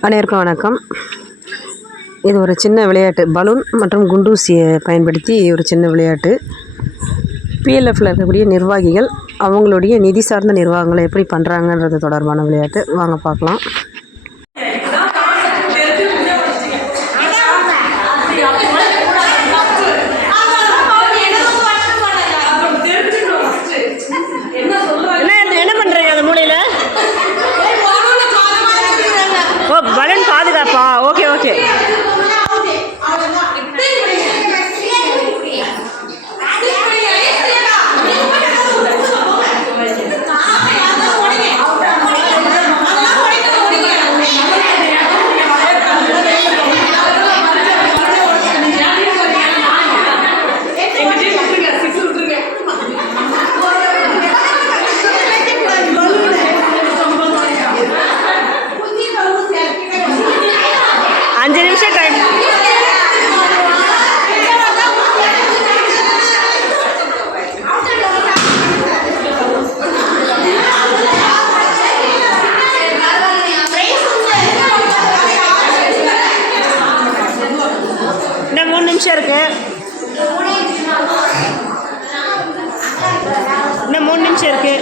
அனைவருக்கும் வணக்கம். இது ஒரு சின்ன விளையாட்டு. பலூன் மற்றும் குண்டூசியை பயன்படுத்தி ஒரு சின்ன விளையாட்டு. பிஎல்எஃப்பில் இருக்கக்கூடிய நிர்வாகிகள் அவங்களுடைய நிதி சார்ந்த நிர்வாகங்களை எப்படி பண்ணுறாங்கன்றது தொடர்பான விளையாட்டு. வாங்க பார்க்கலாம். இன்னும் இருக்கு.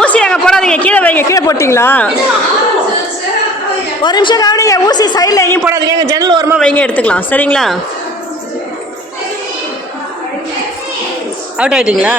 ஊசி அங்கே போடாதீங்க. கீழே வைங்க. கீழே போட்டிங்களா? ஒரு நிமிஷம் கவனிங்க. ஊசி சைடில் எங்கேயும் போடாதீங்க. எங்கள் ஜன்னல் ஓரமாக வைங்க. எடுத்துக்கலாம். சரிங்களா? அவுட் ஆயிட்டீங்களா?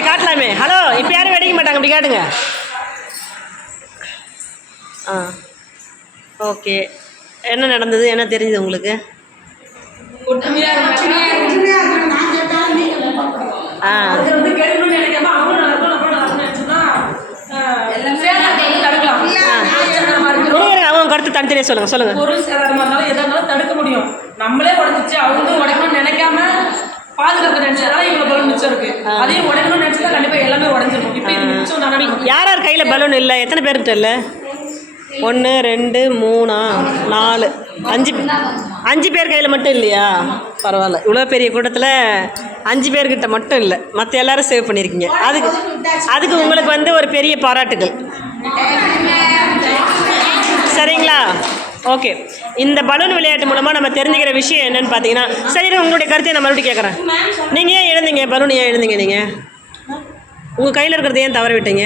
அப்படி காட்டலாமே. ஹலோ இப்போ யாரும் வெடிக்க மாட்டாங்க அப்படி காட்டுங்க. ஆ. ஓகே என்ன நடந்தது? என்ன தெரிஞ்சது உங்களுக்கு? ஆ. கருத்து தனித்தனியாக சொல்லுங்கள் சொல்லுங்கள் பொருள் சேதாரமா இருந்தாலும் எதா இருந்தாலும் தடுக்க முடியும். நம்மளே உடஞ்சிச்சு அவங்க உடைக்கணும்னு நினைக்காம பாதுகாக்க நினைச்சதால இவ்வளவு பலன் மிச்சம் இருக்கு. அதையும் உடைக்கணும்னு நினைச்சதா கண்டிப்பா எல்லாமே உடஞ்சிருக்கும் இப்ப இது மிச்சம் தானே நமக்கு. யார் யார் கையில் பலூன் இல்லை. எத்தனை பேர்கிட்ட இல்லை? ஒன்று ரெண்டு மூணா நாலு. அஞ்சு அஞ்சு பேர் கையில் மட்டும் இல்லையா? பரவாயில்ல. இவ்வளோ பெரிய கூட்டத்தில் அஞ்சு பேர்கிட்ட மட்டும் இல்லை. மற்ற எல்லாரும் சேவ் பண்ணியிருக்கீங்க அதுக்கு அதுக்கு உங்களுக்கு வந்து ஒரு பெரிய பாராட்டுகள். சரிங்களா? ஓகே இந்த பலூன் விளையாட்டு மூலமாக நம்ம தெரிஞ்சுக்கிற விஷயம் என்னன்னு பார்த்தீங்கன்னா சரி உங்களுடைய கருத்தை நான் மறுபடியும் கேட்குறேன் நீங்கள் ஏன் எழுந்தீங்க? பலூன் ஏன் எழுந்தீங்க நீங்கள் உங்கள் கையில் இருக்கிறத ஏன் தவற விட்டீங்க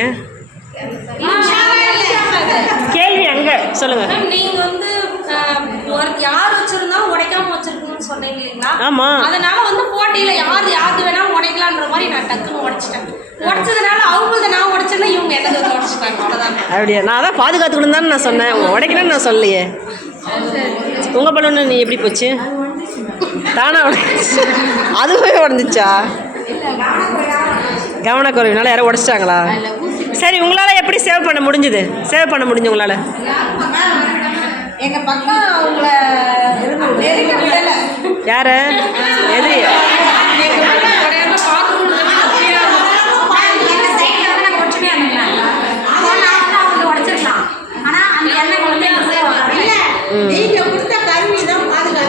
கேள்வி அங்கே சொல்லுங்கள் மேம், நீங்க வந்து யார் வச்சிருந்தாலும் உடைக்காம வச்சிருக்கணும்னு சொன்னீங்க இல்லைங்களா? ஆமாம் அதனால வந்து போட்டியில யார் யாரு வேணா உடைக்கலான்ற மாதிரி நான் டக்குன்னு உடைச்சிட்டேன். உடைச்சதுனால அவங்களத நான் உடைச்சேன்னா இவங்க என்னது வந்து உடைச்சிட்டாங்க. அவ்வளவுதான். அப்படியா? நான் அதான் பாதுகாத்துக்கணும் தானே நான் சொன்னேன். உங்க உடைக்கணும்னு நான் சொல்லலையே. உங்கள் பலூன் நீ எப்படி போச்சு? தானா உடைச்சு? அதுவே உடஞ்சிச்சா? கவனக்குறைவினால யாரோ உடைச்சிட்டாங்களா? சரி உங்களால் எப்படி சேவ் பண்ண முடிஞ்சுது? சேவ் பண்ண முடிஞ்சு உங்களால்? பக்கம் அவங்கள யார்? வரல.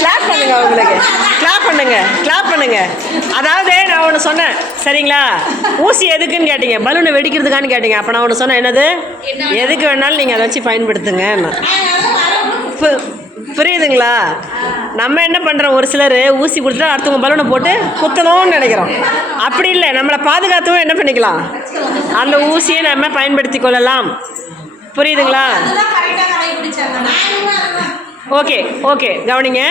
கிளாப் பண்ணுங்க உங்களுக்கு கிளாப் பண்ணுங்க. கிளாப் பண்ணுங்க. அதாவது நான் ஒன்று சொன்னேன். சரிங்களா? ஊசி எதுக்குன்னு கேட்டீங்க? பலூனை வெடிக்கிறதுக்கான்னு கேட்டீங்க. அப்போ நான் ஒன்று சொன்னேன் என்னது? எதுக்கு வேணாலும் நீங்கள் அதை வச்சு பயன்படுத்துங்க புரியுதுங்களா? நம்ம என்ன பண்ணுறோம் ஒரு சிலர் ஊசி கொடுத்துட்டு அடுத்தவங்க பலூனை போட்டு குத்தணும்னு நினைக்கிறோம். அப்படி இல்லை. நம்மளை பாதுகாத்தவும் என்ன பண்ணிக்கலாம்? அந்த ஊசியை நம்ம பயன்படுத்தி கொள்ளலாம். புரியுதுங்களா? Okay okay. கவனிங்க.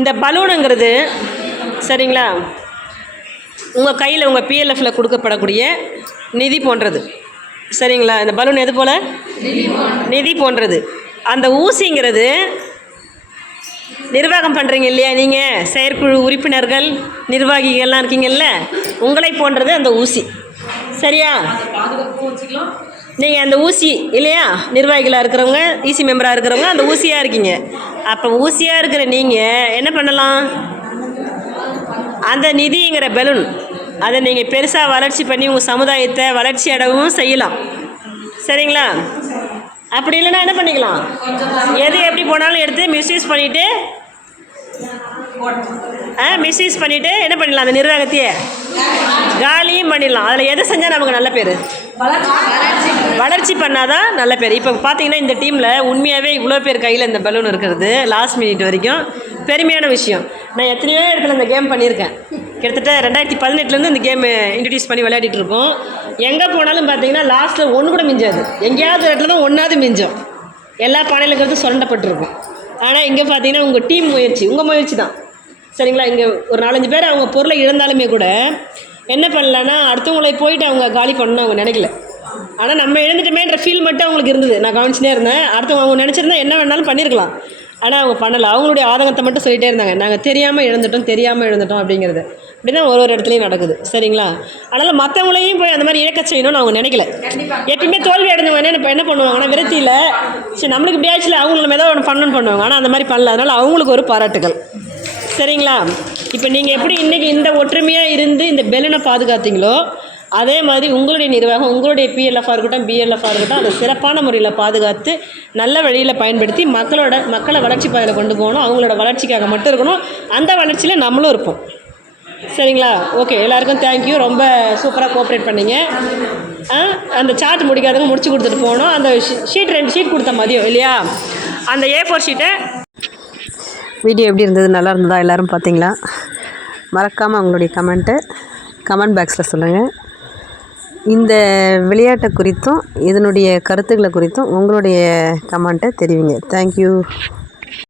இந்த பலூனுங்கிறது சரிங்களா? உங்கள் கையில் உங்கள் பிஎல்எஃப்பில் கொடுக்கப்படக்கூடிய நிதி போன்றது. சரிங்களா? இந்த பலூன் எது போல்? நிதி போன்றது. அந்த ஊசிங்கிறது நிர்வாகம் பண்ணுறீங்க இல்லையா நீங்கள் செயற்குழு உறுப்பினர்கள் நிர்வாகிகள்லாம் இருக்கீங்கல்ல? உங்களை போன்றது அந்த ஊசி. சரியா? நீங்கள் அந்த ஊசி இல்லையா? நிர்வாகிகளாக இருக்கிறவங்க ஈசி மெம்பராக இருக்கிறவங்க அந்த ஊசியாக இருக்கீங்க. அப்போ ஊசியாக இருக்கிற நீங்கள் என்ன பண்ணலாம்? அந்த நிதிங்கிற பெலூன் அதை நீங்கள் பெருசாக வளர்ச்சி பண்ணி உங்கள் சமுதாயத்தை வளர்ச்சி அடவும் செய்யலாம். சரிங்களா? அப்படி இல்லைன்னா என்ன பண்ணிக்கலாம்? எது எப்படி போனாலும் எடுத்து மிஸ்யூஸ் பண்ணிவிட்டு ஆ மிஸ்யூஸ் பண்ணிவிட்டு என்ன பண்ணிடலாம்? அந்த நிர்வாகத்தையே காலியும் பண்ணிடலாம். அதில் எதை செஞ்சால் நமக்கு நல்ல பேர்? வளர்ச்சி பண்ணாதான் நல்ல பேர். இப்போ பார்த்தீங்கன்னா இந்த டீமில் உண்மையாகவே இவ்வளோ பேர் கையில் இந்த பலூன் இருக்கிறது லாஸ்ட் மினிட் வரைக்கும். பெருமையான விஷயம். நான் எத்தனையோ இடத்துல இந்த கேம் பண்ணியிருக்கேன். கிட்டத்தட்ட ரெண்டாயிரத்தி பதினெட்டுலேருந்து இந்த கேம் இன்ட்ரடியூஸ் பண்ணி விளையாடிட்டு இருக்கோம். எங்கே போனாலும் பார்த்தீங்கன்னா லாஸ்ட்டில் ஒன்று கூட மிஞ்சாது. எங்கேயாவது இடத்துல தான் ஒன்றாவது மிஞ்சும். எல்லா பானையிலுங்கிறது சுரண்டப்பட்டிருக்கும். ஆனால் இங்கே பார்த்தீங்கன்னா உங்கள் டீம் முயற்சி உங்கள் முயற்சி தான். சரிங்களா? இங்கே ஒரு நாலஞ்சு பேர் அவங்க பொருளை இழந்தாலுமே கூட என்ன பண்ணலன்னா அடுத்தவங்களை போயிட்டு அவங்க காலி பண்ணணும் அவங்க நினைக்கல. ஆனால் நம்ம இழந்துட்டோமேன்ற ஃபீல் மட்டும் அவங்களுக்கு இருந்தது. நான் கவனிச்சுனே இருந்தேன். அடுத்தவங்க அவங்க நினச்சிருந்தா என்ன வேணாலும் பண்ணியிருக்கலாம் ஆனால் அவங்க பண்ணலை. அவங்களுடைய ஆதங்கத்தை மட்டும் சொல்லிட்டே இருந்தாங்க. நாங்கள் தெரியாமல் இழந்துட்டோம் தெரியாமல் இழந்துட்டோம் அப்படிங்கிறது. இப்படி தான் ஒரு ஒரு இடத்துலையும் நடக்குது. சரிங்களா? அதனால் மற்றவங்களையும் போய் அந்த மாதிரி இழக்க செய்யணும்னு அவங்க நினைக்கல. எப்பயுமே தோல்வி அடைஞ்சவங்க என்ன இப்போ என்ன பண்ணுவாங்கன்னா விரத்தியில் சரி நம்மளுக்கு இப்படி ஆச்சுல அவங்களுக்கு நம்ம ஏதோ ஒன்று பண்ணணும்னு பண்ணுவாங்க. ஆனால் அந்த மாதிரி பண்ணல. அதனால் அவங்களுக்கு ஒரு பாராட்டுகள். சரிங்களா? இப்போ நீங்கள் எப்படி இன்றைக்கி இந்த ஒற்றுமையாக இருந்து இந்த பெலூனை பாதுகாத்தீங்களோ அதே மாதிரி உங்களுடைய நிர்வாகம் உங்களுடைய பிஎல்எஃபாக இருக்கட்டும் பிஎல்எஃபாக இருக்கட்டும் அதை சிறப்பான முறையில் பாதுகாத்து நல்ல வழியில் பயன்படுத்தி மக்களோட மக்களை வளர்ச்சி பாதையில் கொண்டு போகணும் அவங்களோட வளர்ச்சிக்காக மட்டும் இருக்கணும். அந்த வளர்ச்சியில் நம்மளும் இருப்போம். சரிங்களா? ஓகே எல்லாருக்கும் தேங்க்யூ ரொம்ப சூப்பராக கோஆப்ரேட் பண்ணீங்க. அந்த சார்ட் முடிக்காதவங்க முடிச்சு கொடுத்துட்டு போகணும். அந்த ஷீட் ரெண்டு ஷீட் கொடுத்த மதியம் இல்லையா? அந்த ஏ ஃபோர் ஷீட்டை வீடியோ எப்படி இருந்தது? நல்லா இருந்ததா? எல்லோரும் பார்த்தீங்களா? மறக்காமல் அவங்களுடைய கமெண்ட்டு கமெண்ட் பாக்ஸில் சொல்லுங்கள் இந்த விளையாட்டை குறித்தும் இதனுடைய கருத்துக்களை குறித்தும் உங்களுடைய கமெண்ட்டை தெரிவிங்க. தேங்க்யூ